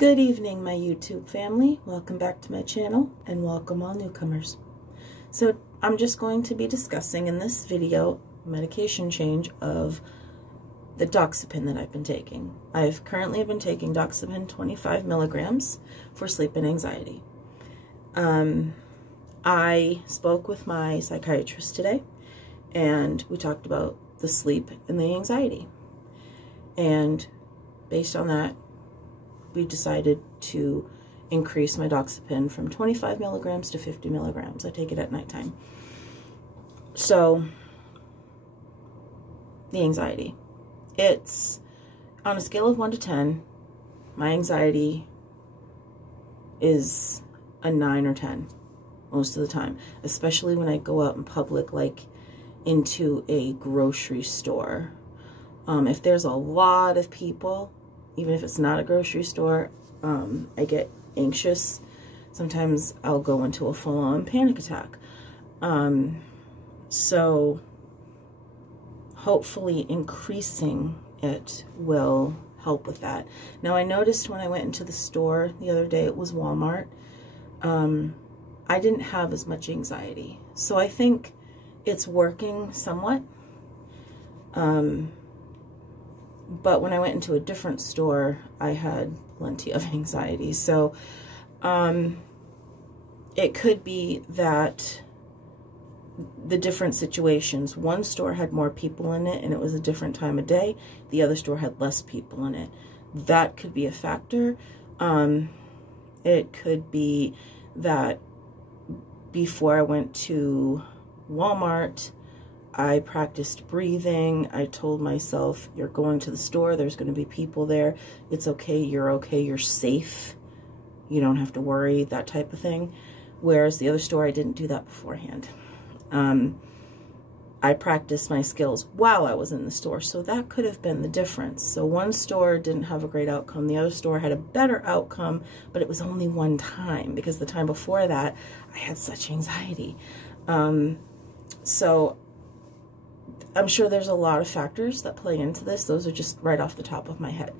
Good evening, my YouTube family. Welcome back to my channel and welcome all newcomers. So I'm just going to be discussing in this video medication change of the Doxepin that I've been taking. I've currently been taking Doxepin 25 milligrams for sleep and anxiety. I spoke with my psychiatrist today and we talked about the sleep and the anxiety. And based on that, we decided to increase my Doxepin from 25 milligrams to 50 milligrams. I take it at nighttime. So, the anxiety. It's on a scale of 1 to 10, my anxiety is a 9 or 10 most of the time, especially when I go out in public, like into a grocery store. If there's a lot of people, even if it's not a grocery store, I get anxious. Sometimes I'll go into a full-on panic attack. So hopefully increasing it will help with that. Now, I noticed when I went into the store the other day, it was Walmart, I didn't have as much anxiety. So I think it's working somewhat. But when I went into a different store, I had plenty of anxiety. So it could be that the different situations, one store had more people in it and it was a different time of day. The other store had less people in it. That could be a factor. It could be that before I went to Walmart, I practiced breathing. I told myself, you're going to the store, there's going to be people there. It's okay, you're safe. You don't have to worry, that type of thing. Whereas the other store, I didn't do that beforehand. I practiced my skills while I was in the store, so that could have been the difference. So one store didn't have a great outcome. The other store had a better outcome, but it was only one time because the time before that, I had such anxiety. So I'm sure there's a lot of factors that play into this. Those are just right off the top of my head.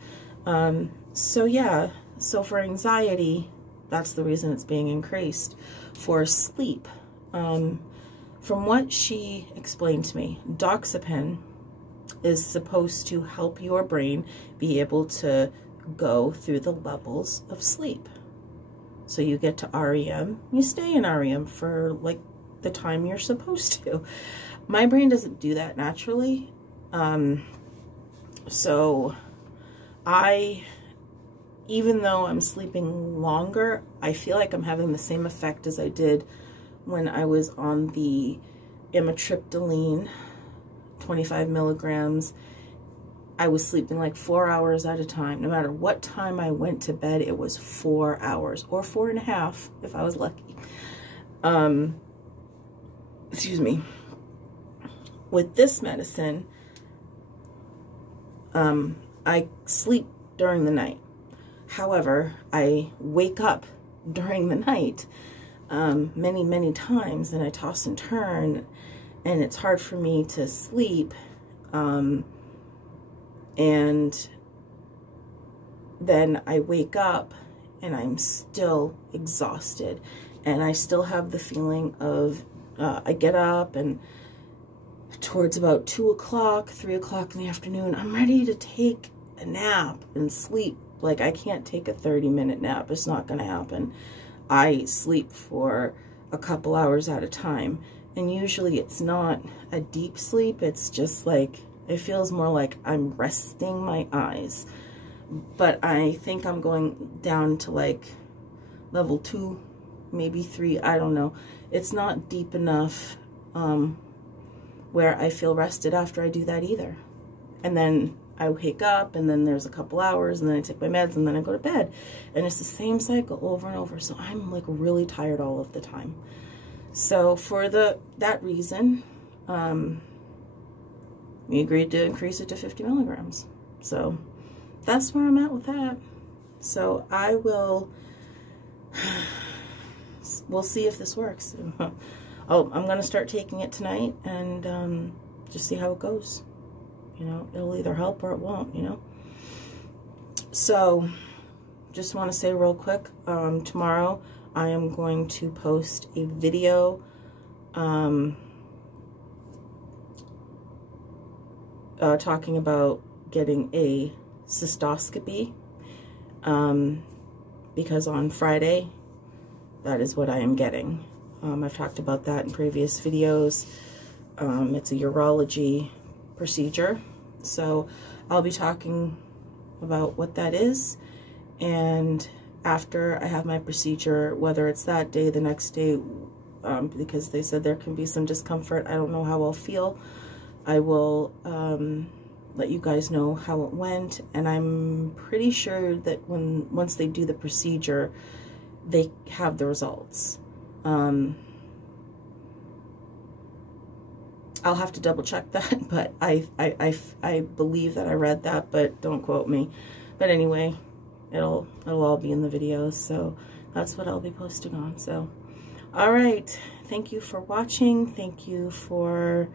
So yeah, so for anxiety, that's the reason it's being increased. For sleep, from what she explained to me, Doxepin is supposed to help your brain be able to go through the levels of sleep. So you get to REM, you stay in REM for like the time you're supposed to. My brain doesn't do that naturally. So even though I'm sleeping longer, I feel like I'm having the same effect as I did when I was on the amitriptyline, 25 milligrams. I was sleeping like 4 hours at a time. No matter what time I went to bed, it was 4 hours or 4.5 if I was lucky. Excuse me. With this medicine, I sleep during the night. However, I wake up during the night many, many times, and I toss and turn, and it's hard for me to sleep. And then I wake up, and I'm still exhausted, and I still have the feeling of, I get up, and towards about 2 o'clock, 3 o'clock in the afternoon, I'm ready to take a nap and sleep. Like, I can't take a 30-minute nap. It's not going to happen. I sleep for a couple hours at a time. And usually it's not a deep sleep. It's just like, it feels more like I'm resting my eyes. But I think I'm going down to like level 2, maybe 3. I don't know. It's not deep enough where I feel rested after I do that either. And then I wake up, and then there's a couple hours, and then I take my meds, and then I go to bed. And it's the same cycle over and over. So I'm like really tired all of the time. So for that reason, we agreed to increase it to 50 milligrams. So that's where I'm at with that. So I will, we'll see if this works. Oh, I'm going to start taking it tonight and just see how it goes. You know, it'll either help or it won't, you know. So just want to say real quick, tomorrow I am going to post a video talking about getting a cystoscopy, because on Friday, that is what I am getting. I've talked about that in previous videos. It's a urology procedure, so I'll be talking about what that is, and after I have my procedure, whether it's that day, the next day, because they said there can be some discomfort, I don't know how I'll feel, I will let you guys know how it went. And I'm pretty sure that once they do the procedure, they have the results. I'll have to double check that, but I believe that I read that, but don't quote me. But anyway, it'll all be in the videos, so that's what I'll be posting on. So, all right, thank you for watching. Thank you for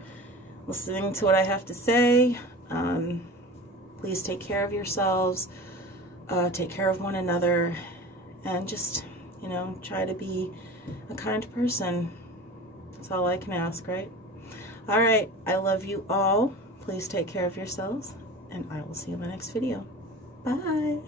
listening to what I have to say. Please take care of yourselves, take care of one another, and just, you know, try to be a kind person. That's all I can ask, right? All right, I love you all. Please take care of yourselves, and I will see you in my next video. Bye.